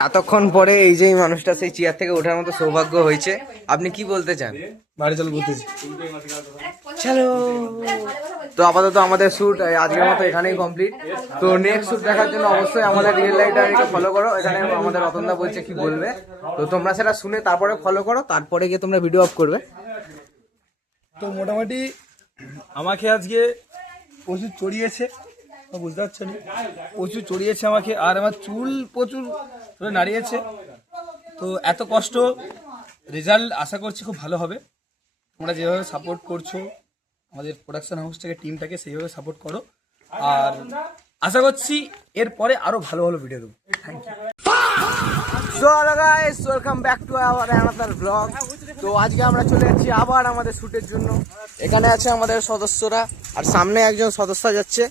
এতক্ষণ পরে এই যে মানুষটা সেই চেয়ার থেকে ওঠার মতো সৌভাগ্য হয়েছে, আপনি কি বলতে চান? বাড়ি চল বলতেছি। চলো। তো আপাতত আমাদের শুট আজকের মতো এখানেই কমপ্লিট। তো নেক্সট শুট দেখার জন্য অবশ্যই আমাদের রিয়েল লাইফটাকে ফলো করো। এখানে আমাদের রতনদা বলছে কি বলবে, তো তোমরা সেটা শুনে তারপরে ফলো করো, তারপরে গিয়ে তোমরা ভিডিও অফ করবে। তো মোটামুটি আমাকে আজকে প্রচুর চড়িয়েছে, বুঝতে পারছো না, প্রচুর চড়িয়েছে আমাকে, আর আমার চুল প্রচুর নাড়িয়েছে। তো এত কষ্ট, রেজাল্ট আশা করছি খুব ভালো হবে। তোমরা যেভাবে সাপোর্ট করছো আমাদের প্রোডাকশন হাউস থেকে টিমটাকে, সেইভাবে সাপোর্ট করো। আর আশা করছি এরপরে আরো ভালো ভালো ভিডিও দেবো। Thank you. So hello guys, welcome back to our another blog. তো আজকে আমরা চলে যাচ্ছি আবার আমাদের শুটের জন্য। এখানে আছে আমাদের সদস্যরা, আর সামনে একজন সদস্য যাচ্ছে।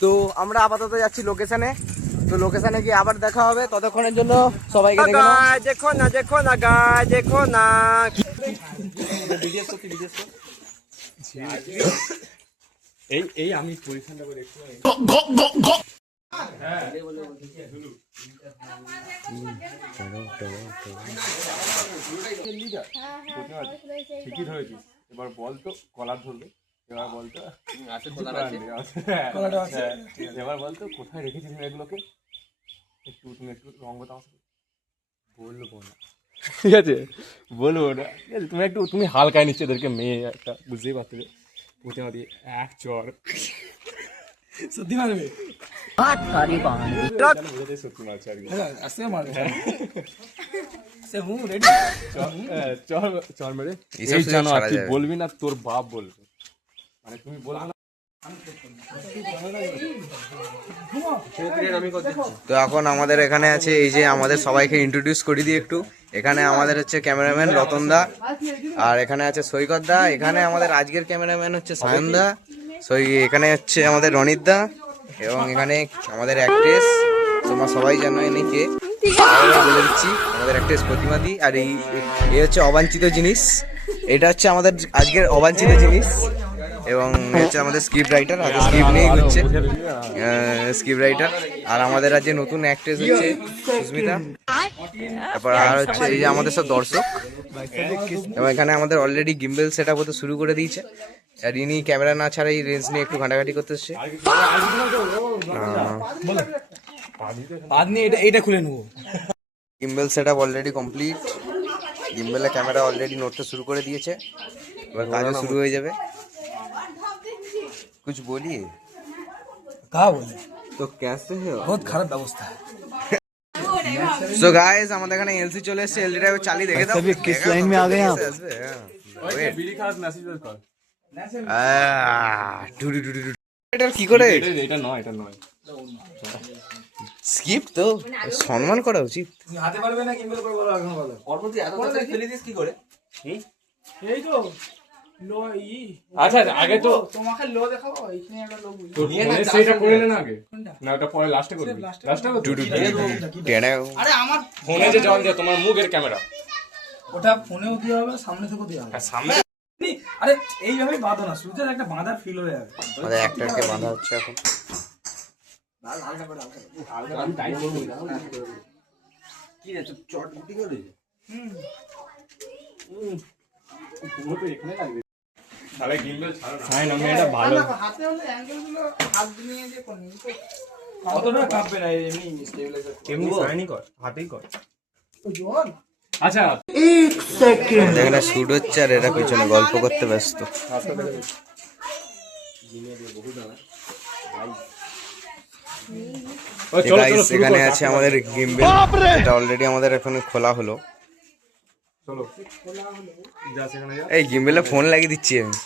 তো আমরা আপাতত যাচ্ছি লোকেশনে। তো লোকেশনে গিয়ে আবার দেখা হবে, ততক্ষণের জন্য সবাইকে দেখো না দেখো না গায়, দেখো না। এই আমি পরিচ্ছন্ন করে একটু ঠিকই ধরেছিস। এবার বল তো, কলার ধরবে। এবার বলতো এবার বলতো কোথায় রেখেছিস এগুলোকে। তুমি একটু রঙ बताओ। বলবো না, ঠিক আছে বলবো না। তুমি একটু, তুমি হালকায় নিচ্ছে এদেরকে, মেয়ে একটা বুঝতেই পারছিলে। প্রতিমা দিয়ে এক চর সত্যি মারবে, সত্যি মারছে আর কি। আজকে মারবে চর মেরে জানো। আর তুই বলবি না, তোর বাপ বলবে, মানে তুমি বলবে না। তো এখন আমাদের এখানে আছে এই যে, আমাদের সবাইকে ইন্ট্রোডিউস করে দিই একটু। এখানে আমাদের হচ্ছে ক্যামেরাম্যান রতনদা, আর এখানে আছে সৈকতদা। এখানে আমাদের আজকের ক্যামেরাম্যান হচ্ছে সায়নদা। এখানে হচ্ছে আমাদের রনিতদা, এবং এখানে আমাদের অ্যাক্ট্রেস, তোমরা সবাই জানো এনে কে, বলে দিচ্ছি, আমাদের অ্যাক্ট্রেস প্রতিমাদি। আর এই হচ্ছে অবাঞ্ছিত জিনিস, এটা হচ্ছে আমাদের আজকের অবাঞ্ছিত জিনিস। এবং হচ্ছে আমাদের স্ক্রিপ্ট রাইটার, হাতে স্ক্রিপ্ট নিয়ে ঘুরছে স্ক্রিপ্ট রাইটার। আর আমাদের আজকে নতুন অ্যাক্ট্রেস হচ্ছে সুস্মিতা। তারপর আর হচ্ছে এই যে আমাদের সব দর্শক, এবং এখানে আমাদের অলরেডি গিম্বেল সেট আপ হতে শুরু করে দিয়েছে। আর ইনি ক্যামেরা না ছাড়া এই রেঞ্জ নিয়ে একটু ঘাটাঘাটি করতে এসছে। এইটা খুলে নেবো। Gimbal set up already complete. গিম্বেলের ক্যামেরা অলরেডি নড়তে শুরু করে দিয়েছে, এবার কাজও শুরু হয়ে যাবে। कुछ बोलिए। कहा बोले तो कैसे हो? बहुत खराब व्यवस्था है। सो गाइस, আমাদের এখানে এলসি চলে এসেছে। এলসিটা চালিয়ে দেখে দাও। किस लाइन में आ गए आप? বিড়ি খাস মেসেজ কর। এটা কি করে? এটা নয়, এটা নয়। স্কিপ তো সম্মান করা উচিত। তুমি হাতে পারবে না, কিম্বল করে বলো এখন বলো। অর্পতি এত তাড়াতাড়ি ফেলে দিস কি করে? এই তো লো ই। আচ্ছা আগে তো তোমাকে লো দেখাবো, এইখানে একটা লো বুঝি। তো ফোনে সেটা করে না আগে, না ওটা পরে লাস্টে করবি। লাস্টে আরে আমার ফোনে যে জল দেয় তোমার মুখের ক্যামেরা, ওটা ফোনেও দেওয়া হবে, সামনে থেকেও দেওয়া হবে। হ্যাঁ সামনে। আরে এইভাবে বাঁধো না, শুরুতে একটা বাঁধার ফিল হয়ে যাবে। আমাদের অ্যাক্টরকে বাঁধা হচ্ছে এখন। আমি টাইম করব কি রে, চট গুটি করে। পুরো তো এখানে লাগবে। তাহলে গিম্বল ছাড়ো না। হ্যাঁ না, এটা ভালো। হাতে হলে অ্যাঙ্গেল গুলো হাত নিয়ে যে কোনি তো কতটা কাঁপবে না, এমনি স্টেবিলাইজার এমনি সাইনি কর, হাতেই কর। ও জল। আচ্ছা 1 সেকেন্ড। এখানে শুট হচ্ছে আর এরা পিছনে গল্প করতে ব্যস্ত। এখানে আছে আমাদের গিম্বেল, এটা অলরেডি আমাদের এখন খোলা হলো। চলো যা সেখানে যা। এই গিম্বেলে ফোন লাগিয়ে দিচ্ছি আমি।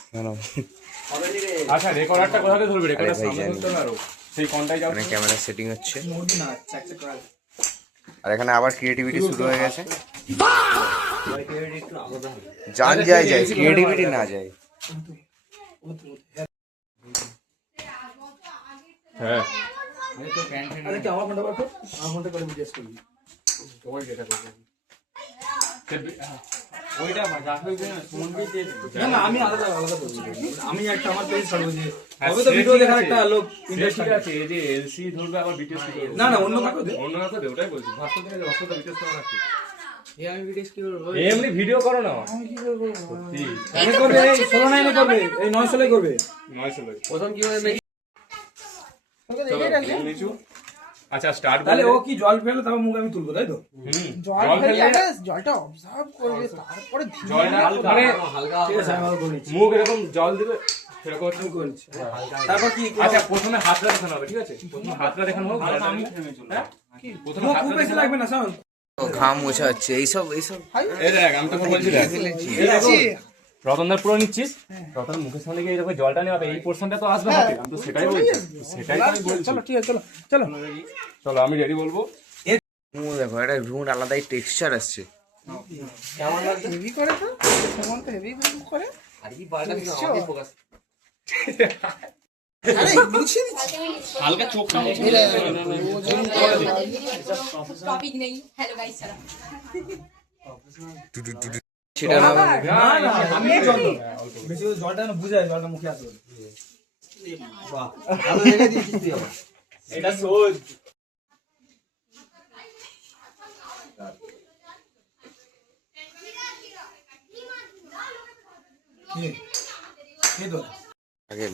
আচ্ছা রেকর্ডারটা কোথাতে ধরবে? রেকর্ডার সামনে ধরতে পারো, সেই কোনটাই যাও। এখানে ক্যামেরা সেটিং হচ্ছে, আর এখানে আবার ক্রিয়েটিভিটি শুরু হয়ে গেছে। জান যায় ক্রিয়েটিভিটি না যায়। হ্যাঁ আরে কি আমার ফোনটা করো, আমার ফোনটা করে জিজ্ঞেস করবি তোমার যেটা করবে। না না আমি আলাদা আলাদা বলছি আমি একটা আমার পেজ ছাড়বো যে তবে তো ভিডিও দেখার একটা লোক ইন্টারেস্ট ঠিক আছে এই যে এলসি ধরবে আবার ভিডিও শুরু না না অন্য কাউকে দে অন্য কাউকে দে ওটাই বলছি ভাস্কর থেকে ভাস্কর ভিডিও শুরু রাখি এমনি ভিডিও করো না সত্যি আমি করবে এই 16 করবে এই 9 করবে 900 লোক প্রথম কি হবে নিচু আচ্ছা স্টার্ট তাহলে ও কি জল ফেলে তারপর মুখ আমি তুলবো তাই তো জল ফেললে জলটা অবজার্ভ করবে তারপরে জলটা মানে ঠিক আছে আমি ভালো করে নিচ্ছি মুখ এরকম জল দিবে সেরকম একটু করছি তারপর কি আচ্ছা প্রথমে হাতটা দেখানো হবে ঠিক আছে প্রথমে হাতটা দেখানো হোক জলটা আমি থেমে চলে প্রথমে মুখ খুব হাতটা বেশি লাগবে না সাউন্ড ঘাম মোছা হচ্ছে এইসব এই দেখ আমি তো বলছি দেখ রতনদার পুরো নিচ্ছিস রতন মুখের সামনে গিয়ে এরকম জলটা নেওয়া হবে এই পোর্শনটা তো আসবে হাতে আমি তো সেটাই বলছি সেটাই তো আমি বলছি চলো ঠিক আছে চলো চলো চলো আমি রেডি বলবো দেখো একটা রুট আলাদাই টেক্সচার আসছে হেভি করে তো সুমন তো হেভি করে আরে বুঝিয়ে দিচ্ছি হালকা চোখটা टॉपिक नहीं हेलो गाइस चलो সেটা না না না আমি জল দেবো। বেশি করে জলটা না বুঝায় জলটা মুখে আসবে এটা সোজ কে কে তো আগে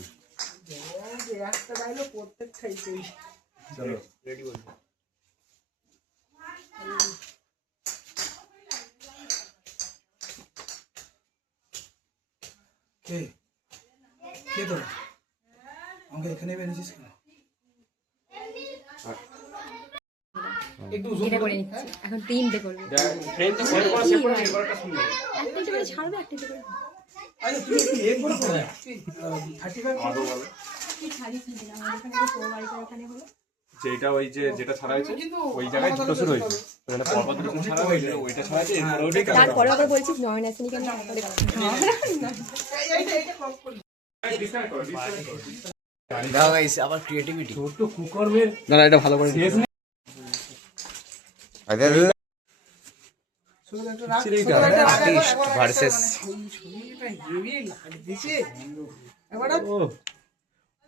একটা ডায়লগ প্রত্যেকটাই সেই চলো রেডি বল কে কে তো আমাকে এখানে বেরিয়েছিস কেন একটু জুম এটা করে নিচ্ছি এখন তিনটে করবে ফ্রেম তো সেট করা সেট করা এবারটা শুনবো একটা করে ছাড়বে একটা করে আরে তুই কি এক করে পড়া 35 আদো বলে কি ছাড়ি কি দিলাম আমাদের এখানে তো বাড়িতে ওখানে হলো যেটা ওই যে যেটা ছাড়া হয়েছে ওই জায়গায় দুটো শুরু হয়েছে ওখানে পরপর দুটো ছাড়া হয়েছে ওইটা ছাড়া হয়েছে এরপর ওইটাই কাজ তারপরে আবার বলছিস নয়ন আসেনি কেন তারপরে ডিসকানেক্ট করো দাও গাইস আবার ক্রিয়েটিভিটি ছোট কুকর্মের না এটা ভালো করে শেষ আর্টিস্ট ভার্সেস হেভি লাগতেছে এবার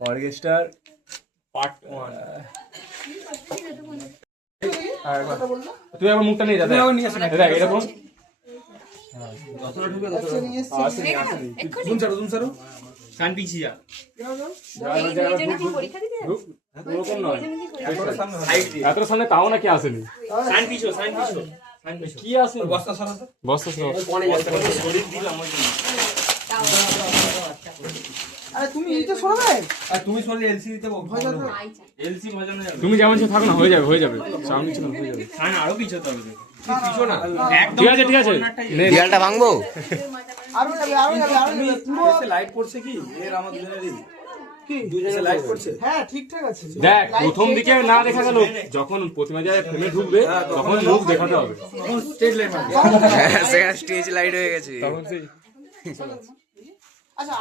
অর্কেস্ট্রার পার্ট 1 তুই আমার মুখটা নিয়ে যা দেখ দেখ এরকম জুম ছাড়ো কান পিছিয়ে যা পরীক্ষা দিতে যাবে? ওরকম নয় সাইড এত সামনে তাও নাকি আসেনি সাইন পিছো কি আছে বস্তা সরাতো বস্তা সব আরে তুমি এইটা শোনাবে আর তুমি সরলে এলসি দিতে ভয় লাগবে এলসি মজানো যাবে তুমি যেমন থাকো না হয়ে যাবে সাউন্ড কিছু না হয়ে যাবে সাইন আরো পিছোতে হবে পিছো না একদম ঠিক আছে দেয়ালটা ভাঙবো আরো যাবে পুরো লাইট পড়ছে কি এর আমার দুজনেরই কি দুজনে লাইট পড়ছে হ্যাঁ ঠিকঠাক আছে দেখ প্রথম দিকে না দেখা গেল যখন প্রতিমা যায় ফ্রেমে ঢুকবে তখন মুখ দেখাতে হবে স্টেজ লাইট মারবে সেখানে স্টেজ লাইট হয়ে গেছে তখন সেই আচ্ছা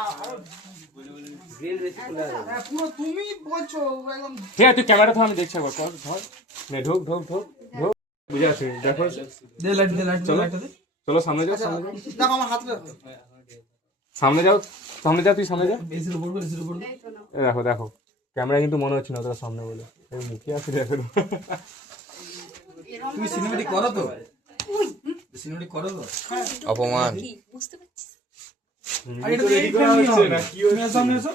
পুরো তুমি বলছো একদম ঠিক আছে তুই ক্যামেরা তো আমি দেখছি একবার কর ধর নে ঢোক বুঝে আছে দেখো দে লাইট চলো। লাইটটা দে চলো সামনে যাও দেখো আমার হাত দেখো সামনে যাও তুই সামনে যা এসির উপর এই দেখো ক্যামেরা কিন্তু মনে হচ্ছে না তোরা সামনে বলে এই মুখে আছে দেখো তুমি সিনেমেটিক করো তো সিনেমেটিক করো তো অপমান কি বুঝতে পারছিস আর এটা তো এই ফ্রেম নিয়ে হবে তুমি সামনে এসো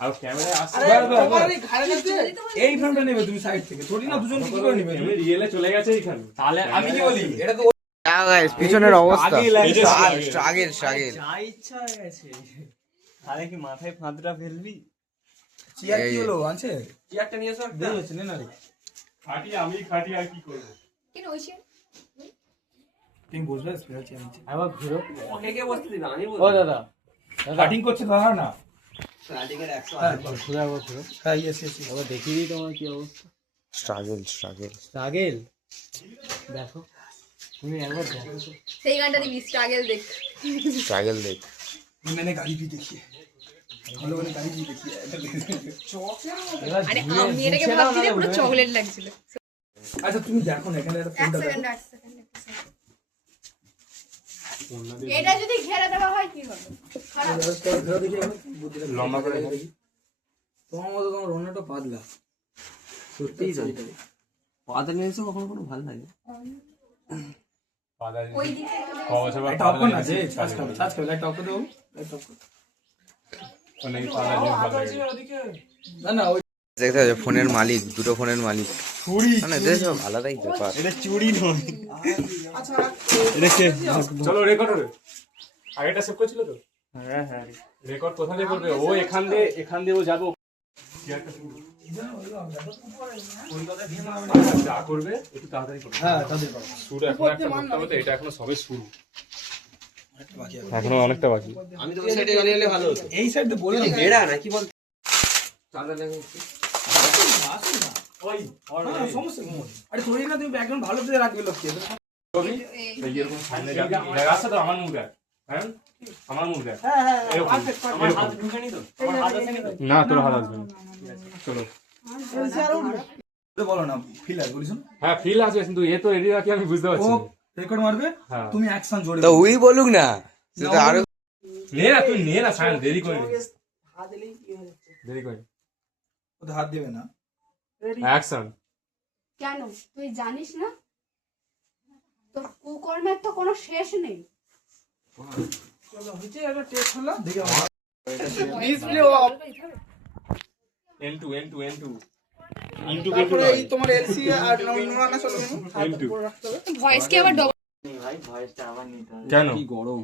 আর ক্যামেরা আসছে আরে তোমার এই ঘাড়ে লাগছে এই ফ্রেমটা নেবে তুমি সাইড থেকে থোড়ি না দুজন কি করে নেবে এমনি রিয়েলে চলে গেছে এইখানে তাহলে আমি কি বলি এটা তো দাও গাইস পিছনের অবস্থা আগেই লাগছে। স্ট্রাগল যা ইচ্ছা হয়ে গেছে তাহলে কি মাথায় ফাঁদটা ফেলবি চেয়ার কি এই- হলো আছে চেয়ারটা নিয়ে এসো দেরি হচ্ছে নে না রে খাটি আর কি করব কেন ওইসে তুমি বসবে স্পেশাল চেয়ার নিচে আবার ঘুরো অনেকে বসতে দিবে আমি ও দাদা কাটিং করছে দাদা না ঘুরে আবার ঘুরো হ্যাঁ ইয়েস আবার দেখিয়ে দিই তোমার কি অবস্থা স্ট্রাগল স্ট্রাগেল দেখো তুমি একবার দেখো তো। সেই গানটা দিবি স্ট্রাগল দেখ দেখ मैंने गाड़ी भी देखी है हम लोगों ने गाड़ी भी देखी है এবার আরে ঘুরে আমি এটাকে ঘুরছে না ভাবছি যে মানে পুরো ঘুরে। চকলেট লাগছিল अच्छा তুমি দেখো না এখানে একটা এক ফোনটা সেকেন্ড দেখো এক সেকেন্ড এটা যদি ঘেরে দেওয়া হয় কি হবে? খারাপ। লম্বা করে তোমার মতো তোমার রান্নাটা পাতলা সত্যিই তো পাতা নিয়েছো কখনো কোনো ভালো লাগে পাদা ওই দিকে একটু দেখো। কবছর পর টপ কর না যে ছাজ খাবে লাইট টপ করে দেবো লাইট টপ কর অনেক পাদা জিনিস ভালো লাগে না না ওই দেখতে হবে ফোনের মালিক, দুটো ফোনের মালিক মানে দেখো আলাদাই ব্যাপার। এটা চুরি নয়। চলো রেকর্ড হবে আগেটা সেভ করছিল তো হ্যাঁ হ্যাঁ রেকর্ড কোথা দিয়ে করবে ও এখান দিয়ে ও যাবে যা করবে একটু তাড়াতাড়ি করবে হ্যাঁ তাদের পাবো শুরু এখন একটা করতে হবে তো, এটা এখনো সবে শুরু বাকি আছে এখনো অনেকটা বাকি আমি তো ওই সাইডে গেলে হলে ভালো হতো। এই সাইডে বলে না বেড়া নাকি বল সমস্যা কি আরে তোরই না তুমি ব্যাকগ্রাউন্ড ভালো করে রাখবে লোককে ছবি এই এরকম সামনে যাবে রাস্তা তো আমার মুখ দেখ হ্যাঁ আমার মুখ দেখ এরকম আমার হাত ঢুকেনি তো আমার হাত আসেনি তো না তোর হাত আসবে না। চলো বলো না ফিল আছে বলিস হ্যাঁ ফিল আছে কিন্তু এ তো এদিকে রাখি আমি বুঝতে ও পারছি না। রেকর্ড মারবে হ্যাঁ তুমি অ্যাকশন জোরে তো ওই বলুক না, সেটা আরো নে না তুই নে না সায়ন দেরি করে দেরি করে ওতে হাত দেবে না অ্যাকশন কেন তুই জানিস না তোর কুকর্মের তো কোনো শেষ নেই। দেখে N2 N2 N2 তারপরে এই তোমার এলসি আর নোনা চলো N2 ভয়েস কি আবার ডবল? ভাই ভয়েসটা আবার নিতে হবে কেন গরম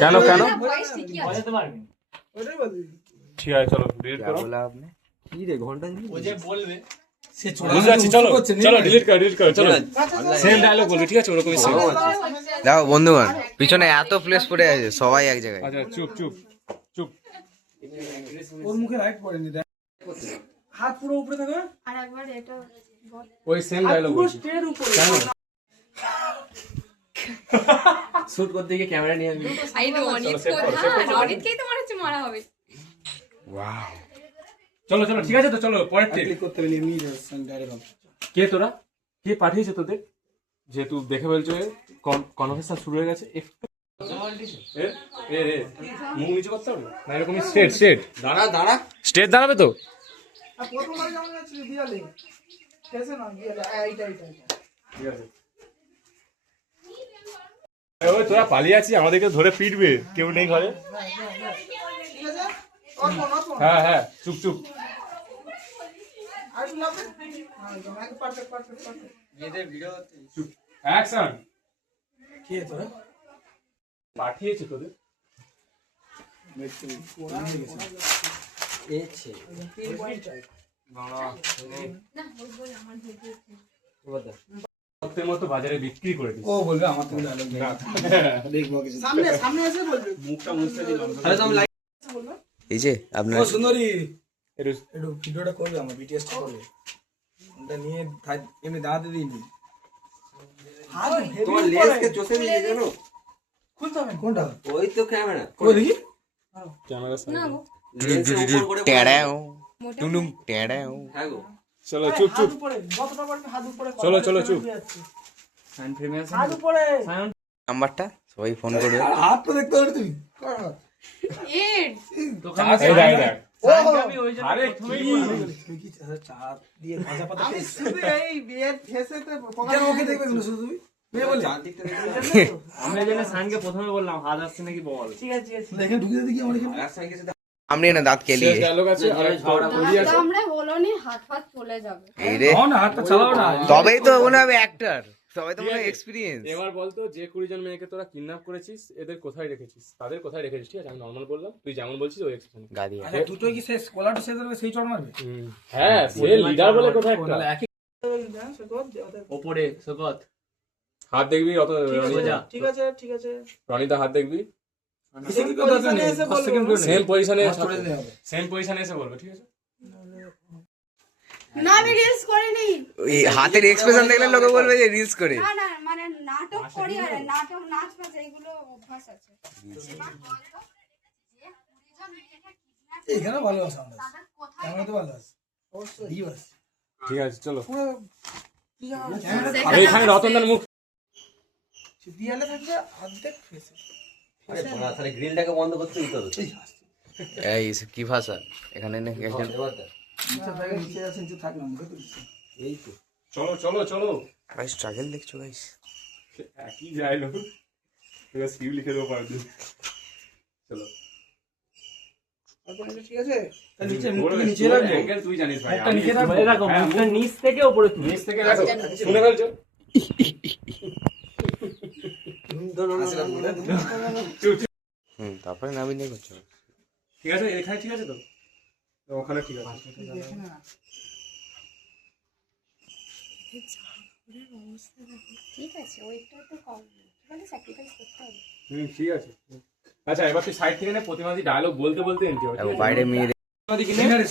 কেন কেন ভয়েস ঠিকই আছে। বাজাতে পারবি ওইটাই বলবি। ঠিক আছে চলো ডিলিট করো বলা আপনি কি রে ঘন্টা ও যে বলবে সে বুঝতে পারছি চলো চলো ডিলিট করো চলো সেম ডায়লগ বলবি ঠিক আছে ওরকমই সেম দেখো বন্ধুগণ পিছনে এত প্লেস পড়ে আছে, সবাই এক জায়গায়। আচ্ছা চুপ চুপ চুপ ওর মুখে লাইট পড়েনি দেখ হাত পুরো উপরে থাকে আর একবার এটা বল। ওই সেম ডায়লগ বলছি স্টের উপরে কেন শুট করতে গিয়ে ক্যামেরা নিয়ে আসবি। আই রনিত save করো, কোথা? রনিতকেই তো মনে হচ্ছে মারা হবে। ওয়াও চলো চলো ঠিক আছে তো চলো পরের থেকে ক্লিক করতে গেলে এমনি ডাইরেক্ট কে তোরা কে পাঠিয়েছে তোদের যেহেতু দেখে বলছো কনভারসেশন শুরু হয়ে গেছে একটু এ এ এ মুখ নিচু করতে হবে না এরকম স্ট্রেট দাঁড়া স্ট্রেট দাঁড়াবে তো আর প্রথমবার যেমন যাচ্ছিল দিয়ালে ফেসে না দিয়ালে এইটা ঠিক আছে ওই তোরা পালিয়ে আছিস আমাদেরকে ধরে পিটবে কেউ নেই ঘরে ঠিক আছে অল্প হ্যাঁ হ্যাঁ চুপ চুপ আর একটু লাগবে হ্যাঁ একদম পারফেক্ট পারফেক্ট চুপ অ্যাকশন কে তোরা পাঠিয়েছে তোদের ভক্তের মতো বাজারে বিক্রি করে দিস ও বলবে আমার তুমি ডায়লগ দেখবো কিছু সামনে সামনে এসে বলবে মুখটা মুছতে দিলাম এই যে আপনার ও সুন্দরী একটু একটু ভিডিওটা করবে আমার বিটিএস টা করবে ওটা নিয়ে এমনি দাঁড়াতে দিইনি তোমার লেজকে চষে নিয়ে জানো খুলতে হবে কোনটা ওই তো ক্যামেরা করে দেখি ক্যামেরা না গো, লেজের উপর করে টেড়াও মোটা টুনুম টেড়াও। হ্যাঁ গো চলো চুপ চুপ হাত উপরে যতটা পারবে হাত উপরে চলো, চলো, চুপ। সাইন ফ্রেমে আছে হাত উপরে নাম্বারটা সবাই ফোন করবে। আর হাত তো দেখতে পারবে তুমি কর হাত। এড এই দেখ দেখ আমি ওই জন্য আরে প্রথমেই কি? বললাম। তুমি কি চা দিয়ে ভাজা পাতা আমি শুধু এই বিয়ের ফেসেতে কেন ওকে দেখবে কেন শুধু তুমি মেয়ে বলে আমি ওই জন্য সাইনকে প্রথমে বললাম হাত আসছে নাকি বল ঠিক আছে ঠিক আছে এখানে ঢুকে দেখি আমার এখানে সামনে না দাঁত কেলিয়ে ডায়লগ আছে আর ঘড়ি আছে আমরা বলনি হাত হাত চলে যাবে। এই রে না হাতটা চালাও না তবেই তো মনে হবে অ্যাক্টর, সবাই তো মনে হয় এক্সপিরিয়েন্স। এবার বলতো যে 20 জন মেয়েকে তোরা কিডন্যাপ করেছিস এদের কোথায় রেখেছিস তাদের কোথায় রেখেছিস ঠিক আছে আমি নর্মাল বললাম তুই যেমন বলছিস ওই এক্সপ্রেশন গাড়ি আচ্ছা দুটোই কি শেষ কলারটা শেষ হবে সেই চড় মারবে হ্যাঁ সে লিডার বলে কোথায় একটা তাহলে একই ওপরে সোকত হাত দেখবি অত সোজা ঠিক আছে ঠিক আছে রনিতা হাত দেখবি কিসে কি কথা নেই এসে 5 সেকেন্ড করে সেম পজিশনে হাত চড়ে দিতে হবে সেম পজিশনে এসে বলবে ঠিক আছে না আমি রিলস করিনি। এই হাতের এক্সপ্রেশন দেখলে লোকে বলবে যে রিলস করে। না না মানে নাটক করি আর নাটক নাচ ফাচ এইগুলো অভ্যাস আছে। এখানে ভালো আছে আমরা ক্যামেরা তো ভালো আছে অবশ্যই আছে ঠিক আছে চলো পুরো আমি এখানে রতনদার মুখ দেয়ালে থাকবে অর্ধেক ফেসে। তাহলে গ্রিলটাকে বন্ধ করতে দিতে হবে। এই কি ভাষা এখানে নাকি একজন নিচে থাকে, নিচে আছে, নিচে থাকলাম এই তো চলো চলো চলো ভাই স্ট্রাগল দেখছো গাইস। একই যাইলো এবার সিউ লিখে দেবো পার দিন। চলো তারপর এটা ঠিক আছে? নিচে বড় মুখটা নিচে তোর রাখবো, অ্যাঙ্গেল তুই জানিস ভাই। মুখটা আমি নিচে রাখবো। এই রাখো, হ্যাঁ, মুখটা নিচ থেকে উপরে তুলো। নিচ থেকে রাখো। শুনে ফেলছো? চুপ, চুপ। তারপরে নামিয়ে নিয়ে করছো। ঠিক আছে এখানে ঠিক আছে তো? তো ওখানে ঠিক আছে। দেখে না। ঠিক আছে ওইটা তো কম মানে স্যাক্রিফাইস করতে হবে। ঠিক আছে। আচ্ছা এবার তুই সাইড থেকে নে, প্রতিমাদি ডায়লগ বলতে বলতে এন্ট্রি হবে। দেখো বাইরে মেয়ে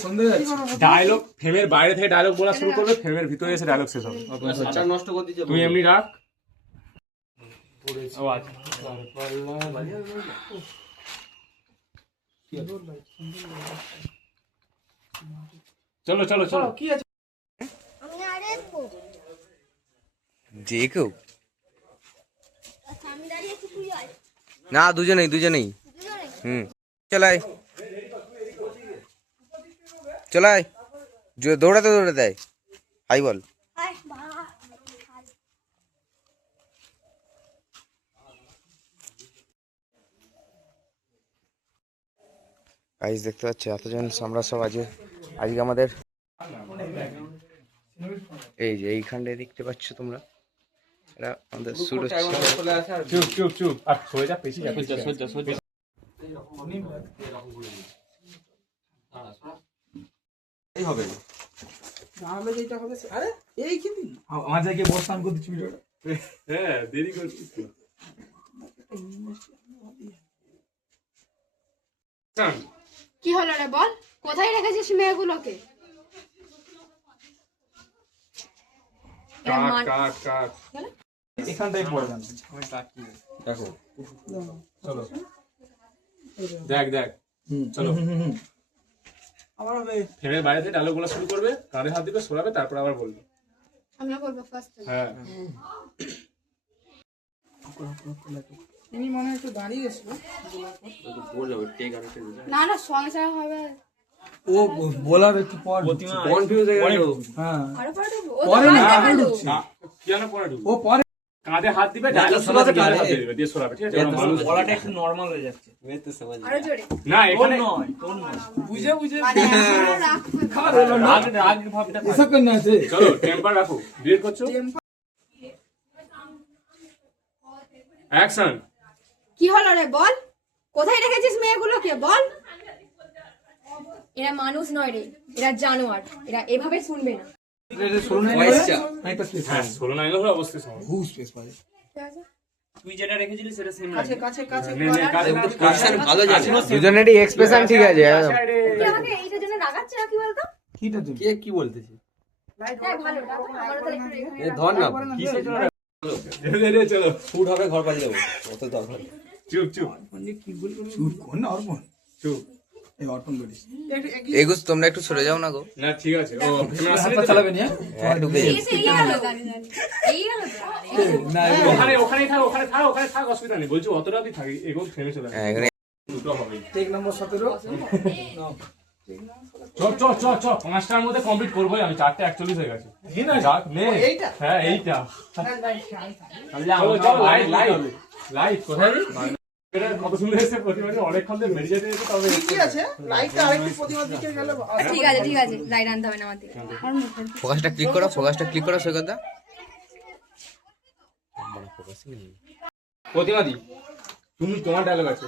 সন্ধ্যে যাচ্ছে। ডায়লগ ফ্রেমের বাইরে থেকে ডায়লগ বলা শুরু করবে, ফ্রেমের ভিতরে এসে ডায়লগ শেষ হবে। আচার নষ্ট করে দিচ্ছে। তুই এমনি রাখ। ও আচ্ছা। চলো চলো চলো। কি আছে? যে কেউ না, দুজনেই দুজনেই। চলাই চলাই দৌড়াতে দৌড়াতে দেয়। হাই বল। গাইস দেখতে পাচ্ছি এতজন আমরা সব আজকে আমাদের এই যে এইখানটায় দেখতে পাচ্ছ তোমরা, এটা আমাদের শুট হচ্ছে। চুপ চুপ চুপ আর সরে যা, পেছি যা, সোজা সোজা সোজা। এই হবে না হলে যেটা হবে আরে এই কি দিন আমার জায়গায় বসতাম করতে চুরি। হ্যাঁ দেরি করছিস তো। কি হলো রে বল, কোথায় রেখেছিস মেয়েগুলোকে? কাট কাট কাট। এখানটাই পড়লাম। দেখো চলো দেখ দেখ। চলো আমার হবে ফ্রেমের বাইরে থেকে ডায়লগ বলা শুরু করবে, কাঁধে হাত দিবে, সরাবে, তারপর আবার বলবে। আমরা বলবো ফার্স্ট। হ্যাঁ ইনি মনে হয় একটু দাঁড়িয়ে গেছিল। না না সংসার হবে। ও বলার একটু পর কনফিউজ হয়ে গেল। হ্যাঁ আরো পরে ঢুকবো? ও তো পরে না, আগে আগে ঢুকলো। ঢুকছে। কি জানো পরে ঢুকবে। ও পরে কাঁধে হাত দিবে, ডায়লগ শুরু হবে, কাঁধে হাত দিয়ে দিবে, দিয়ে সরাবে। ঠিক আছে? ওরা মানুষ গলাটা একটু নরমাল হয়ে যাচ্ছে। আরো জোরে। না তোর এখানে নয়, তোর নয়। বুঝে বুঝে মানে এখনো রাগ রাগ রাগ ভাবটা থাকে। এসব কেন আছে? চলো টেম্পার রাখো। ডিলিট করছো। অ্যাকশন। কি হলো রে বল, কোথায় রেখেছিস মেয়েগুলোকে বল? এরা মানুষ নয় রে, এরা জানোয়ার, এরা এভাবে শুনবে না। ভয়েসটা হ্যাঁ 16 না এলে হলো অবশ্যই সমান। ঘুষ পেস পারে। তুই যেটা রেখেছিলি সেটা সেম কাছে রাখবি। কাছে কাছে নে, নে, কাঁধে হাত- পজিশন ভালো জানে। দুজনেরই এক্সপ্রেশন ঠিক আছে। তুই আমাকে এইটার জন্য রাগাচ্ছিস না কি বলতো? কিটা তুমি? কে কি বলতেছে? হ্যাঁ ভালো রাগ, আমার তো একটু এখানে এ ধর না কিসের জন্য রাখ- চলো ফুড হবে ঘর পালিয়ে যাবো। অত দরকার নেই। চুপ চুপ শুট কর না অর্পণ। চুপ। এই অর্পণ করিস। এগুস তোমরা একটু সরে যাও না গো। না ঠিক আছে। ও ফ্রেমে আসলে হাত চালাবে নি? হ্যাঁ ঢুকে যাবে। এই হলো জানি জানি এই হলো তো। না ওখানে ওখানেই থাক, ওখানে থাক, ওখানে থাক, অসুবিধা নেই। বলছি অতটা তুই থাকি, এগো ফ্রেমে চলে হ্যাঁ, আসবে। এখানে দুটো হবে। টেক নম্বর 17। চল চল চল চল, 5টার মধ্যে কমপ্লিট করবোই আমি। 4:41 হয়ে গেছে। যাক নে। হ্যাঁ এইটা। চলো চলো, লাইট লাইট লাইট কোথায়? এটা কত সুন্দর এসে প্রতিমাটি অনেকক্ষণ ধরে বেরিয়ে যেতে যেতে তবে কি আছে লাইটটা আরেকটু প্রতিমার দিকে গেলে ঠিক আছে ঠিক আছে, লাইট আনতে হবে না আমার দিকে। আর মুখে ফোকাসটা ক্লিক করো, ফোকাসটা ক্লিক করো সৈকতদা। প্রতিমাদি তুমি, তোমার ডায়লগ আছে।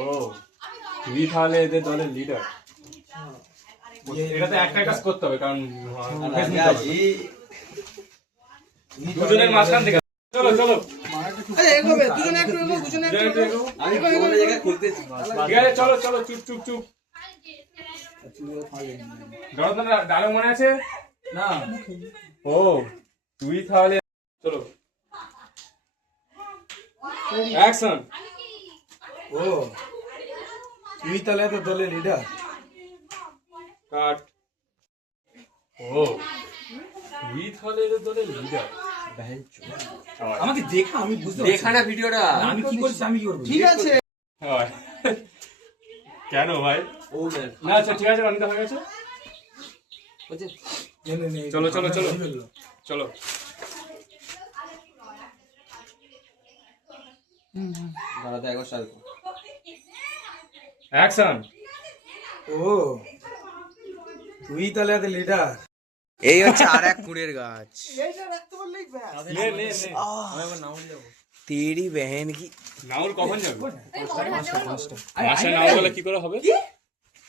ও তুই তাহলে এদের দলের লিডার। এটাতে একটা কাজ করতে হবে, কারণ দুজনের মাঝখান থেকে। চলো চলো এগোবে দুজনে একটু এগো দুজনে একটু দুজনে এগো। এগো। আমি কোনো জায়গায় খুলতেছি। ঠিক আছে চলো চলো, চুপ চুপ চুপ। ডায়লগ মনে আছে? না ও তুই তাহলে, চলো অ্যাকশন। ও তুই তাহলে তো দলের লিডার। কাট। ও তুই তাহলে এদের দলের লিডার। আমাকে দেখা আমি বুঝতে পারছি দেখা না ভিডিওটা আমি কি করছি আমি কি করবো ঠিক আছে হয়। কেন ভাই? ও ম্যান না আচ্ছা ঠিক আছে, রান্না হয়ে গেছে। বলছে চলো চলো চলো চলো। দাঁড়াতে একবার স্টার্ট করো। অ্যাকশন। ও তুই তাহলে এত লিডার এই হচ্ছে আর এক কুড়ের গাছ। এইটা রাখতে পারলেই ব্যাস নে নে নে। তেরি বেহেন কি নাউল কখন যাবে? মাসে নাউল বলে কি করে হবে?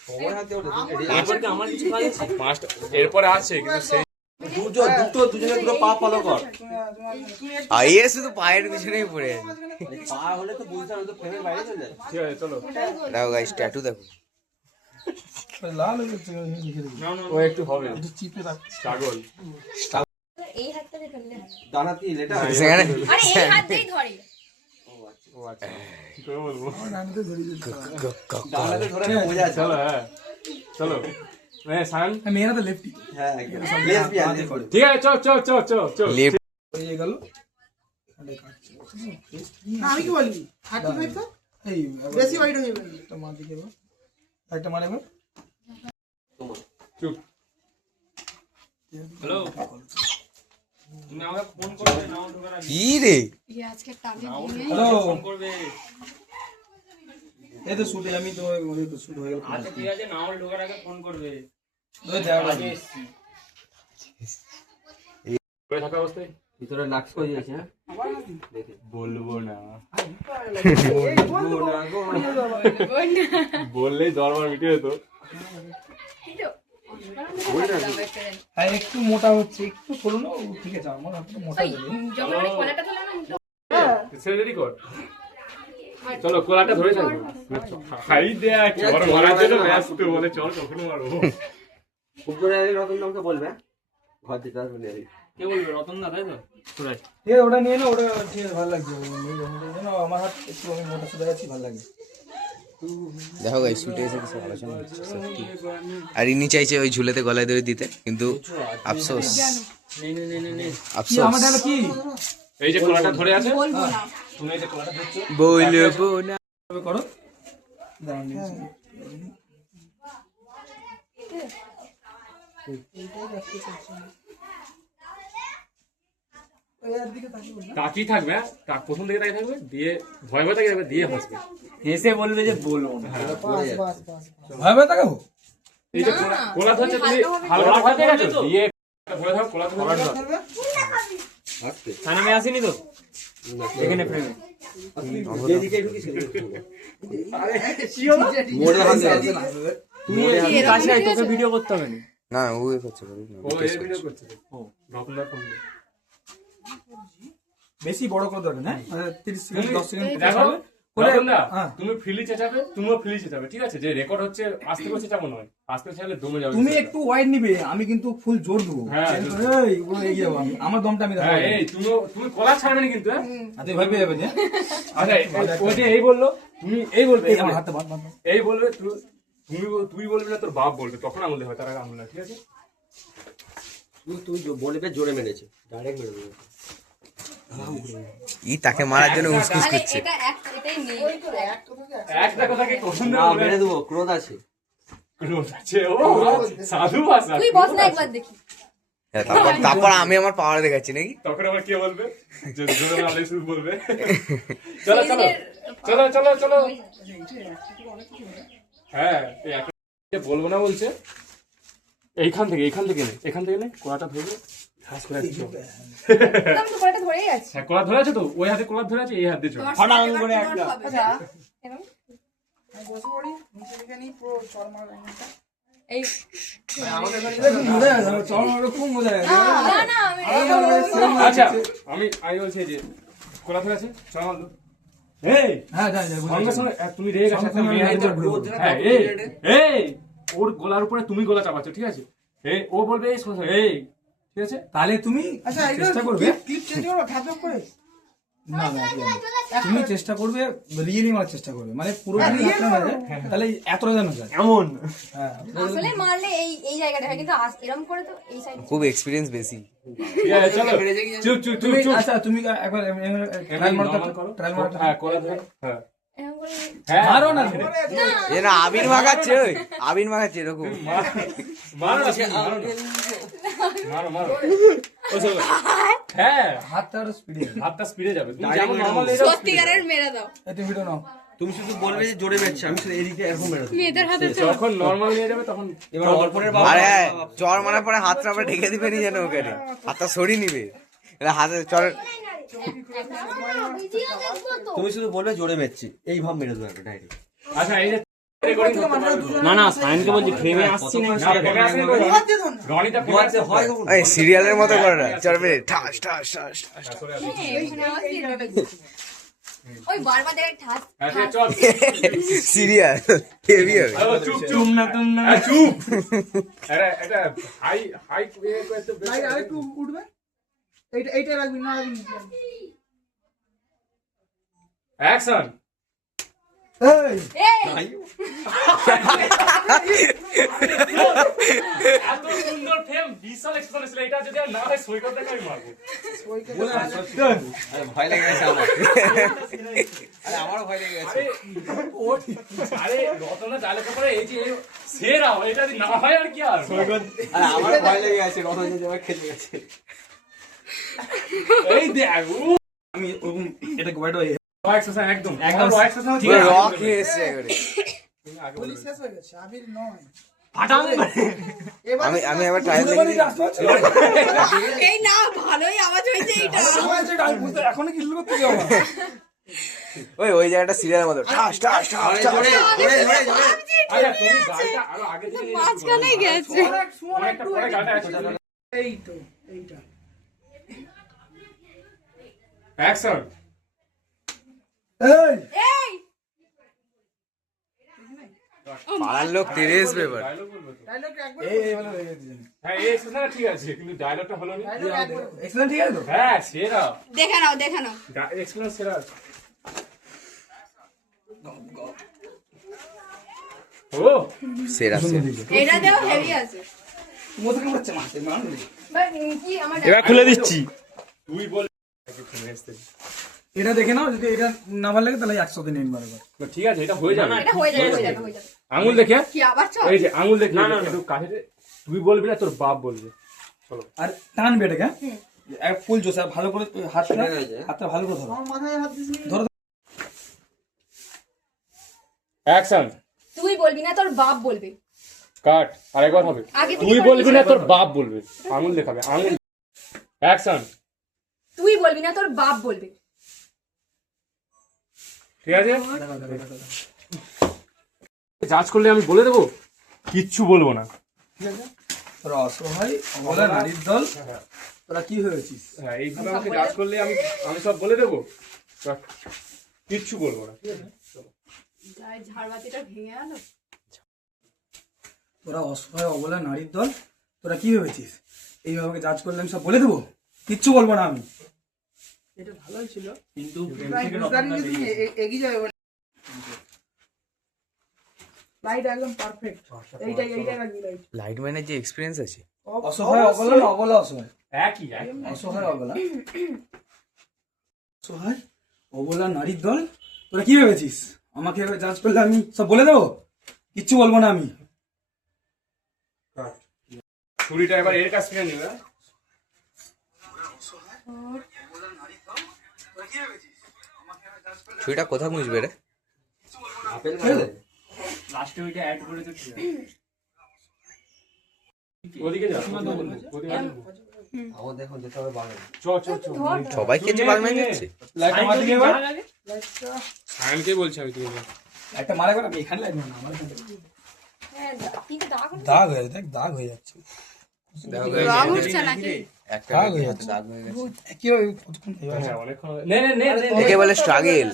খবর হাতে ওঠে এরপর কি আমার কিছু কাজ আছে? মাস্টার এরপরে আছে কিন্তু সেই দুজনে দুটো পা ফলো কর আইয়ে শুধু পায়ের পিছনেই পড়ে আছে। পা হলে তো বুঝতে হবে তো ফ্রেমের বাইরে চলে যায় ঠিক আছে চলো। দেখো গাইস ট্যাটু দেখো। লাল হয়ে গেছে লিখে দিবি ও একটু হবে চিপে রাখ ছাগল। এই হাতটা দিয়ে ফেললে হয়। দাঁড়াতি লেটা সেখানে আরে এই হাত দিয়েই ধরে। ও আচ্ছা কি করে বলবো? আমি তো ধরে দিচ্ছি দাঁড়াতে ধরে না বোঝা আছে চলো হ্যাঁ চলো। সায়ন মেয়েরা তো লেফটি হ্যাঁ একদম লেসবিয়ান করে ঠিক আছে চল চল চল চল চল। লেফট হয়ে গেল না, আমি কি বলি 35 তো এই বেশি ওয়াইড হয়ে যাবে একটা মার দিকে এবার একটা মার এবার চুপ। হ্যালো তুমি আমাকে ফোন করবে নাও ঢোকার আগে কি রে এই আজকে কাজে দিনে হ্যালো ফোন করবে। এই তো শুটে আমি তো ওই তো শুট হয়ে গেল আচ্ছা ঠিক আছে, নাও ঢোকার আগে ফোন করবে। ওই যাও আগে এসছি। করে থাকা অবস্থায় ভিতরে লাক্স করে দিয়েছে হ্যাঁ বলবো না, বলবো না গো বললেই দরবার মিটে যেত। হ্যাঁ একটু মোটা হচ্ছে একটু সরু না ঠিক আছে আমার হাতটা মোটা দেবে যখন আমি কলাটা তুললাম না মুখটা ছেড়ে রেডি কর। চলো কোলাটা ধরে থাকবো। খাই দেয়া চর মারার জন্য ব্যস্ত বলে চল কখনো মারবো। খুব করে রতন দামকে বলবে ঘর দিতে আসবে না কে বলবে? রতন দা তাই তো? সুরাজ ঠিক ওটা নিয়ে না ওটা ঠিক আছে ভালো লাগছে জানো আমার হাত একটু আমি মোটা সোজা আছি ভালো লাগে দেখো গাইস শুটে এসে কিছু আলোচনা হচ্ছে সত্যি। আর ইনি চাইছে ওই ঝুলেতে গলায় ধরে দিতে কিন্তু আফসোস নে নে নে নে নে কি আফসোস আমার হলো কি এই যে কোলাটা ধরে আছে, বলবো না তুমি এই যে কলাটা ধরছো বলবো না। তবে করো দাঁড়ান দিচ্ছি। ওই আর দিকে তাকিয়ে বল তাকিয়ে থাকবে হ্যাঁ? প্রথম দিকে তাকিয়ে থাকবে, দিয়ে ভয় ভয় তাকিয়ে থাকবে, দিয়ে হাসবে। হেসে বলবে যে বলবো না। বাস বাস বাস ভয় ভয় তাকাবো এই যে কোলা ধরছে তুমি হালকা ভয় পেয়ে গেছো, দিয়ে ধরে থাকো কোলা ধরে থাকো। করবে আসতে সামনে আসেনি তো এখানে ফ্রেমে যেদিকে ঢুকিস মোড়ে হাতে আছে তুমি কাছে আয়, তোকে ভিডিও করতে হবে না। না ও এ করছে বলুন না, ও বিকাশ এই ভিডিও করছে। করছে। ও রতনদার ফোন দিয়ে। বেশি বড় করে দরকার না 30 সেকেন্ড 10 সেকেন্ড দেখো করে রতনদা, হ্যাঁ। তুমি ফ্রিলি চেঁচাবে, তুমিও ফ্রিলি চেঁচাবে, ঠিক আছে? যে রেকর্ড হচ্ছে আস্তে করে চেঁচাবো নয়, আস্তে চাইলে দমে যাবে। তুমি একটু ওয়াইড নিবে আমি কিন্তু ফুল জোর দেবো হ্যাঁ, এই পুরো এগিয়ে যাবো আমি আমার দমটা আমি দেখাবো হ্যাঁ এই তুমি কলা ছাড়বে না কিন্তু হ্যাঁ? আচ্ছা ভয় পেয়ে যাবে যে আচ্ছা ও যে এই বললো, তুমি এই বলবে, এই আমার হাতে বাঁধ বাঁধ বাঁধ। এই বলবে, তুই বলবি না, তোর বাপ বলবে, তখন আঙুল হয়, তার আগে আঙুল না, ঠিক আছে? তুই বলবে জোরে মেরেছে ডাইরেক্ট মেরে দেবে ই তাকে মারার জন্য উসকুস তাহলে করছে। এটা এটাই নেই একটা কথাকে কখন না মেরে দেবো ক্রোধ আছে ক্রোধ আছে, ও সাধু ভাষা। তুই বস না একবার দেখি হ্যাঁ, তারপর আমি আমার পাওয়ার দেখাচ্ছি নাকি। তখন আবার কে বলবে? জোরে না আলেক্স বলবে। চলো চলো চলো চলো চলো। হ্যাঁ এই একটা বলবো না বলছে, এইখান থেকে নে কোলাটা ধরবে, ঠাস করে দিচ্ছ। আমি তো কলাটা ধরেই আছি হ্যাঁ কোলা ধরে আছে তো, ওই হাতে কোলা ধরে আছে, এই হাত দিয়ে চল। তোমার ফাটাং সাথে করে এবার একটা। তোমার হবে। এরকম? আমি বসে পড়ি নিচে দিকে নিই পুরো চড়মার লাইনটা এই মজা আছে চল খুব মজা আছে না না আমি আচ্ছা আমি বলছি এই যে কোলা ধরে আছে, চল মাল দো। এই হ্যাঁ যাই যাই সঙ্গে সঙ্গে তুমি রেগে গেছো, একটা মেয়ে হাতে ঘুরে ঘুরে। হ্যাঁ এই ওর গলার উপরে তুমি গলা চাপাচ্ছ, ঠিক আছে? এই ও বলবে এই শোনো, এই ঠিক আছে? তাহলে তুমি আচ্ছা এটা চেষ্টা করবে ক্লিপ চেঞ্জ করো ধাপ ধাপ করে না না একদম না। তুমি চেষ্টা করবে রিয়েলি মারার চেষ্টা করবে, মানে পুরোপুরি হাতটা না যায়, তাহলে এতটা যেন যায় এমন হ্যাঁ। আসলে মারলে এই এই জায়গাটা হয়, কিন্তু এরকম করে তো এই সাইড খুব এক্সপিরিয়েন্স বেশি। ঠিক আছে চলো চুপ চুপ চুপ তুমি চুপ আচ্ছা তুমি একবার ট্রায়াল মারতে নরমাল করো ট্রায়াল মারতে হ্যাঁ করে দেন হ্যাঁ এরকম করে হ্যাঁ মারো না এ না আবির মাখাচ্ছে, ওই আবির মাখাচ্ছে এরকম। মারো না তুমি, মারো না মারো মারো ও চলো হ্যাঁ হাতটা আরো স্পিডে হাতটা স্পিডে যাবে তুমি যেমন নরমাল এই দাও সত্যিকারের মেরে দাও। তুমি ভিডিও নাও। তুমি শুধু বলবে যে জোরে মেরেছে, আমি শুধু এদিকে এরকম মেরে দেবো। মেয়েদের হাতে তো যখন নরমাল নিয়ে যাবে তখন এবার অল্পনের বাবা আরে হ্যাঁ, চর মারার পরে হাতটা আমরা ঢেকে দিবে নি যেন ওখানে, হাতটা সরিয়ে নিবে, এটা হাতে চর। তুমি শুধু বলবে জোরে মেরেছি, এই ভাব মেরে দেবো একটা ডাইরেক্ট। আচ্ছা এই যে রেকর্ডিং করতে পারবে না না সায়নকে বলছি ফ্রেমে আসছি না না ফেমে আসেনি তো রনিটা ফেমে আসে হয় কখন? এই সিরিয়ালের মতো করে না, চর মেরে ঠাস ঠাস ঠাস ঠাস। ওই বারবার দেখে ঠাস আচ্ছা চল সিরিয়াল হেভি হবে। আরে চুপ চুপ তুম না তুম না আরে চুপ আরে এটা হাই হাই করতে ভাই আরেকটু উঠবে, এইটা রাখবি না রাখবি অ্যাকশন এই এই এত সুন্দর ফেম বিশাল এক্সপ্রেশন ছিল, এটা যদি আর না হয় সৈকত দেখে আমি মারবো আরে ভয় লেগে গেছে আমার। আরে আমারও ভয় লেগে গেছে। আরে রতনা ডায়লগ করে এই যে সেরা এটা যদি না হয় আর কি আর আরে আমারও ভয় লেগে গেছে, রতন যে আমার খেলে গেছে। এই দেখ আমি ওরকম এটা গোয়াটো এক্সপ্রেশন একদম একদম এক্সপ্রেশন ঠিক আছে। রক এসছে একবারে। বলি শেষ হয়ে গেছে, আবির নয় ফাটাম এবার আমি একবার ট্রায়াল দেখি। এই না ভালোই আওয়াজ হয়েছে এটা। আমি বুঝতে এখনো কিল করতে যাবো ওই জায়গাটা সিরিয়ালের মতো ঠাস ঠাস ঠাস আরে ঠাস। জোরে জোরে জোরে জোরে। আচ্ছা তুমি গাড়িটা আরো আগে থেকে মাঝখানে গেছে। অনেকটা পরে গাড়িটা আছে এই তো এইটা অ্যাকশন এই এই পাড়ার লোক তেরে আসবে এবার। ডায়লগ বলবো তো ডায়লগ একবার এই বলে হয়ে গেছে হ্যাঁ এই এক্সপ্রেশন ঠিক আছে কিন্তু ডায়লগটা হলো না এক্সেলেন্ট ঠিক আছে তো হ্যাঁ সেরা দেখে নাও দেখে নাও। এক্সপ্রেশন সেরা আছে। ও সেরা সেরা। এটা দেও হেভি আছে। মোতে কেমন হচ্ছে মাসে মানুষ বাট কি আমার এবার খুলে দিচ্ছি তুই বল এটা দেখে নাও, যদি এটা না ভালো লাগে তাহলে 100 দিন নিন বারবার। ঠিক আছে এটা হয়ে যাবে এটা হয়ে যাবে হয়ে যাবে হয়ে যাবে। আঙুল দেখে কি আবার চল? এই যে আঙুল দেখে একটু কাছে তুই বলবি না তোর বাপ বলবে আর টানবে এটাকে, এক ফুল জোসা ভালো করে হাতটা হাতটা ভালো করে ধরো আমার মাথায় হাত দিস নি। ধরো অ্যাকশন তুই বলবি না তোর বাপ বলবে। কাট আরেকবার হবে আগে থেকে তুই বলে বলবি না দিস। তোর বাপ বলবে আঙুল দেখাবে আঙুল অ্যাকশন তুই বলবি না তোর বাপ বলবে। ঠিক আছে জাজ করলে আমি বলে দেবো কিচ্ছু বলবো না তোরা অসহায় অবলা নারীর দল, তোরা কি হয়েছিস? হ্যাঁ এইভাবে আমাকে জাজ করলে আমি সব বলে দেবো কিচ্ছু বলবো না যাই ঝাড়বাতিটা ভেঙে আনো। তোরা অসহায় অবলা নারীর দল, তোরা কি ভেবেছিস এইভাবে জাজ করলে আমি সব বলে দেবো? কিচ্ছু বলবো না আমি। এটা ভালোই ছিল, কিন্তু বুঝদারি যদি এগিয়ে যাবে বলে লাইট একদম পারফেক্ট। এইটা রাখবি লাইট। লাইটম্যানের যে এক্সপিরিয়েন্স আছে, অসহায় অবলা না অবলা অসহায়? একই অসহায় অবলা অসহায় অবলা নারীর দল, তোরা কি ভেবেছিস আমাকে জাজ করলে আমি সব বলে দেবো? কিচ্ছু বলবো না আমি। ছুরিটা এবার এর কাছ থেকে নেবে ছুরিটা কোথায় মুছবে রে? আপেল খাবে? লাস্টে ওইটা অ্যাড করে তো ঠিক আছে। ওদিকে যা ওদিকে আমার দেখো যেতে হবে বাগানে। চ চ চ সবাই খেয়েছে বাগম্যান যাচ্ছে। লাইটটা মার দিকে এবার। সায়নকে বলছি আমি তোকে একটা মারা করে আমি এখানে লাগবে না আমার এখানে। হ্যাঁ কিন্তু দাগ দাগ হয়ে দেখ, দাগ হয়ে যাচ্ছে। রং উঠছে নাকি? একটা দাগ হয়ে যাচ্ছে। দাগ হয়ে গেছে। কি হবে কতক্ষণ হ্যাঁ অনেকক্ষণ নে নে নে একে বলে স্ট্রাগল।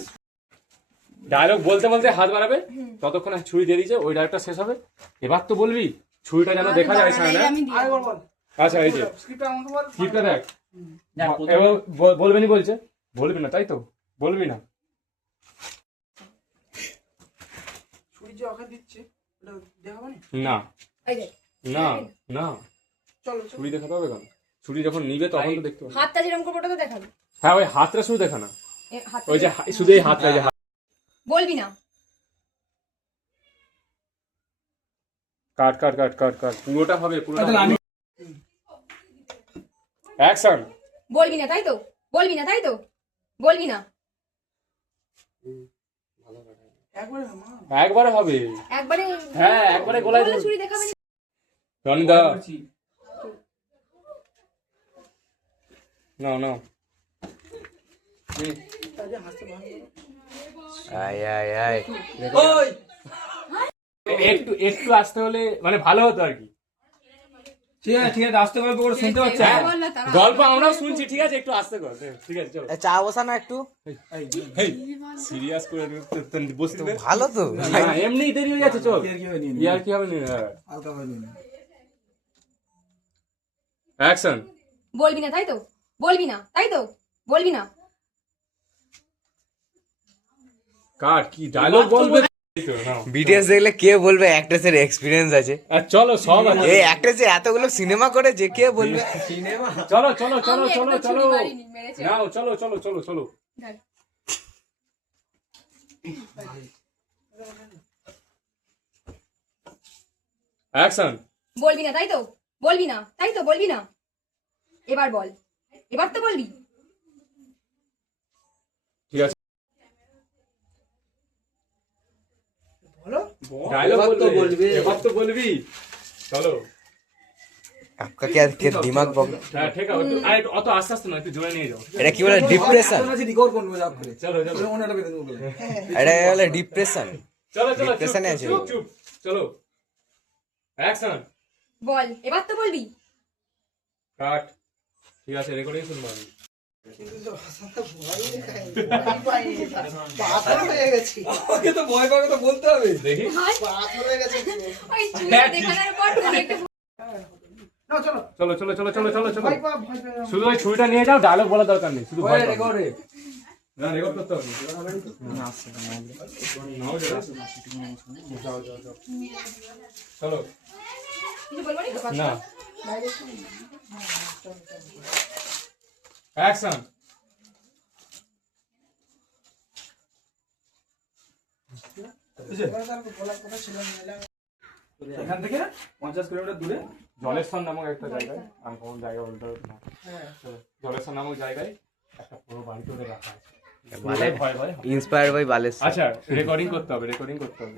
ডায়লগ বলতে বলতে হাত বাড়াবে ততক্ষণ ছুরি দিয়ে দিয়েছে ওই ডায়লগটা শেষ হবে এবার তো বলবি ছুরিটা যেন দেখা যায় সায়ন আমি দিয়ে আরেকবার বল, আচ্ছা এই যে স্ক্রিপ্টটা আমাকে বল। স্ক্রিপ্টটা দেখ না, এবার বলবেনি বলছে বলবি না তাই তো? বলবি না? ছুরি যে ওকে দিচ্ছে ওটা দেখাবো না? না এই দেখ, না না, চলো ছুরি দেখাতে হবে কেন? ছুরি যখন নিবে তখন তো দেখতে হবে। হাতটা যেরকম করবো ওটা তো দেখাবো। হ্যাঁ ওই হাতটা শুধু দেখা না, হাতটা ওই যে শুধু এই হাতটা, এই যে হাত। বলবি না, কাট কাট কাট কাট কাট, পুরোটা হবে, পুরোটা তাহলে আমি অ্যাকশন। বলবি না তাই তো? বলবি না তাই তো? বলবি না, একবারে মা একবারে হবে। একবারে হ্যাঁ একবারে গোলায় বললে ধরবি। ছুরি দেখাবে না। রনিদা না না, আয় আয় আয় একটু একটু আসতে হলে মানে ভালো হতো আর কি। ঠিক আছে ঠিক আছে, আসতে গল্প করে শুনতে পাচ্ছি। হ্যাঁ, গল্প আমরাও শুনছি, ঠিক আছে একটু আসতে কর, ঠিক আছে চলো। চা বসা না একটু সিরিয়াস করে বসে দে। ভালো তো না, এমনি দেরি হয়ে যাচ্ছে, চল। কি হবে নিয়ে ইয়ার কি হবে না? হালকা ভাবে নিয়ে অ্যাকশন। বলবি না তাই তো? বলবি না তাই তো? বলবি না, কাট, কি ডায়লগ বলবে তো নাও। বিটিএস দেখলে কে বলবে অ্যাক্ট্রেসের এক্সপিরিয়েন্স আছে? আর চলো সব আছে। এই অ্যাক্ট্রেস এতগুলো সিনেমা করে যে কে বলবে? চলো চলো চলো আমি চলো একটা চলো, ছুরি মারিনি, মেরেছে। নাও চলো চলো চলো চলো। ধর। অ্যাকশন। বলবি না তাই তো? বলবি না তাই তো? বলবি না, এবার বল, এবার তো বলবি। ঠিক আছে, বলো ডায়লগ এবার তো বলবি। এবার তো বলবি, চলো। आपका क्या दिमाग बग হ্যাঁ ঠিক আছে, আর একটু অত আস্তে আস্তে না, একটু জোরে নিয়ে যাও। এটা কি বলে ডিপ্রেশন? রিকভার করবো যা করে। চলো চলো অন্যটা বেঁধে দেবো। এটা বলে ডিপ্রেশন। চলো চলো, Depression এ আছে চুপ ও। চুপ, চলো। অ্যাকশন। বল, এবার তো বলবি। কাট। ঠিক আছে, রেকর্ডিং শুনবো আমি। পাথর হয়ে গেছি আমাকে তো ভয় পাবে তো বলতে হবে। দেখি। পাথর হয়ে গেছে ওই ছুরি দেখানোর পর তোর একটু না চলো চলো চলো চলো চলো চলো চলো, ভয় পা ভয় পা শুধু ওই ছুরিটা নিয়ে যাও, ডায়লগ বলার দরকার নেই, শুধু ভয় পাবে। রেকর্ডে না রেকর্ড করতে হবে নাও, যাও, যাও, যাও। চলো। কিছু বলবো না তো? না। অ্যাকশন। এখান থেকে 50 কিলোমিটার দূরে জলেশ্বর নামক একটা জায়গায়, আমি কোন জায়গা বলতে পারবো না। চলো, জলেশ্বর নামক জায়গায় একটা পুরো বাড়ি করে রাখা আছে। পুরোটাই ভয় ভয়। Inspired by Baleshwar. আচ্ছা রেকর্ডিং করতে হবে, রেকর্ডিং করতে হবে।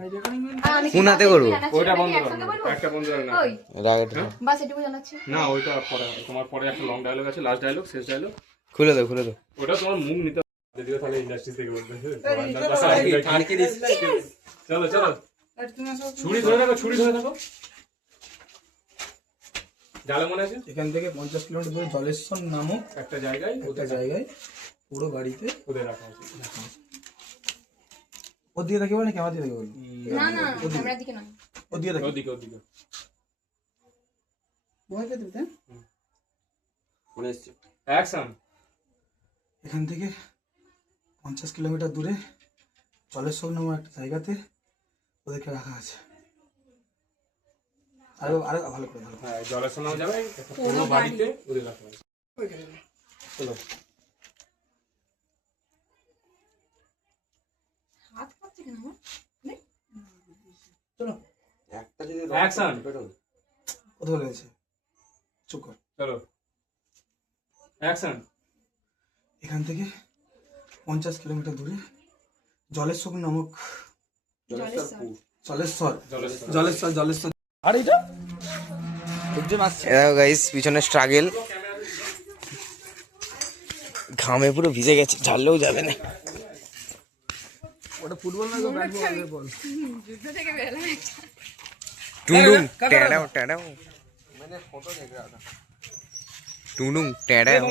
আর আমি কোন হাতে করবো? ওইটা বন্ধ করো, একসঙ্গে বলবো? একটা বন্ধ করো না। ওই বাস এটুকু জানাচ্ছি। না ওইটা পরে হবে, তোমার পরে একটা লং ডায়লগ আছে, লাস্ট ডায়লগ, শেষ ডায়লগ। খুলে দাও খুলে দাও। ওটা তোমার মুখ নিতে হবে, যদিও তাহলে ইন্ডাস্ট্রি থেকে বলবে। চলো চলো, তুমি আসো ছুরি ধরে রাখো, ছুরি ধরে রাখো। জালে মনে আছে এখান থেকে 50 কিলোমিটার দূরে জলেশ্বর নামক একটা জায়গায় একটা জায়গায় পুরো বাড়িতে ওদের রাখা আছে। ওর দিকে দেখে বলে নাকি আমার দিকে দেখে বলে? না না, ক্যামেরার দিকে নয়। ওর দিকে দেখে ওদিকে ওদিকে। ভয় পেতে দেন মনে এসছে। অ্যাকশন। এখান থেকে 50 কিলোমিটার দূরে জলেশ্বর নামক একটা জায়গাতে ওদেরকে রাখা আছে। আরো আরো ভালো করে ভালো করে। হ্যাঁ জলেশ্বর নামক জায়গায় একটা পুরো বাড়িতে ওদের রাখা আছে। চলো। হাত কাঁপছে কেন আমার? একটা যদি Action. কথা বলে গেছে চুপ কর। চলো। অ্যাকশন। এখান থেকে 50 কিলোমিটার দূরে জলেশ্বর নামক জলেশ্বর জলেশ্বর। জলেশ্বর জলেশ্বর আর এটা একজন আসছে। দেখো গাইস পিছনে স্ট্রাগল, ঘামে পুরো ভিজে গেছে, ঝাড়লেও যাবে না। ওটা ফুটবল না ব্যাট বল। যুদ্ধ থেকে বেরোলাম একটা। টুডুং ট্যাডাও ট্যাডাও টুডুং ট্যাডাও।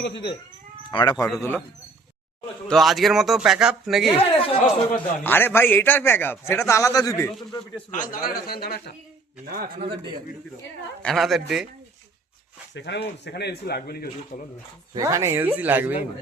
আমার একটা ফটো তুলো। তো আজকের মতো প্যাক আপ নাকি? আরে ভাই এইটার প্যাক আপ, সেটা তো আলাদা দিবে। না অ্যানাদার ডে। সেখানে এসি লাগবে না, যদি চলো। সেখানে এলসি লাগবেই না।